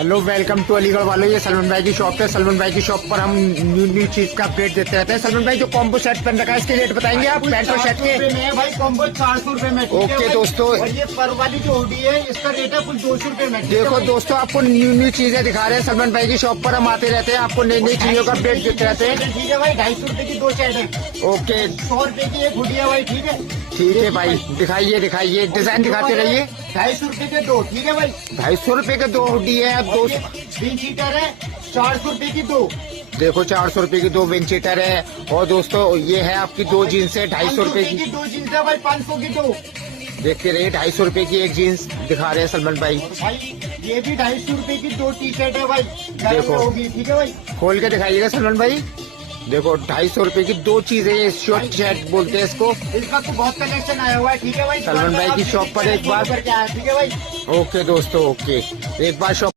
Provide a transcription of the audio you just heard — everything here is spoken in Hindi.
हेलो वेलकम टू अलीगढ़ वालों। ये सलमान भाई की शॉप है। सलमान भाई की शॉप पर हम न्यू चीज का अपडेट देते रहते हैं। सलमान भाई जो कॉम्बो सेट पहन रखा है इसके रेट बताएंगे आप पैंट और शर्ट के? भाई कॉम्बो 400 रुपए में। ओके दोस्तों, और ये पर वाली जो हुडी है इसका रेट है कुल 200 रुपए में। देखो दोस्तों, आपको न्यू चीजें दिखा रहे हैं। सलमान भाई की शॉप पर हम आते रहते हैं, आपको नई नई चीजों का अपडेट देते रहते हैं। ठीक है भाई, 250 रुपए की 2 शर्ट है। ओके 100 रुपए की एक हुडी है भाई। ठीक है ठीक है भाई, दिखाइए दिखाइए, डिजाइन दिखाते रहिए। 250 रुपए के 2। ठीक है भाई, 250 रुपए के 2 हुडी है। अब और ये 3 सीटर है 400 रुपए की 2। देखो 400 रुपए की 2 विंड शीटर है। और दोस्तों ये है आपकी 2 जीन्स है 250 रुपए की। 2 जीन्स है भाई 500 की 2। देखते रहिए, 250 रुपए की एक जीन्स दिखा रहे हैं सलमान भाई। भाई ये भी 250 रुपए की 2 टी शर्ट है भाई। देखो। होगी। ठीक है भाई, खोल के दिखाइएगा सलमान भाई। देखो 250 रुपए की 2 चीजें, ये शॉर्ट शर्ट बोलते हैं इसको। इसका तो बहुत कलेक्शन आया हुआ है। ठीक है भाई, सलमान भाई की शॉप पर एक बार। ठीक है भाई। ओके दोस्तों, ओके एक बार शॉप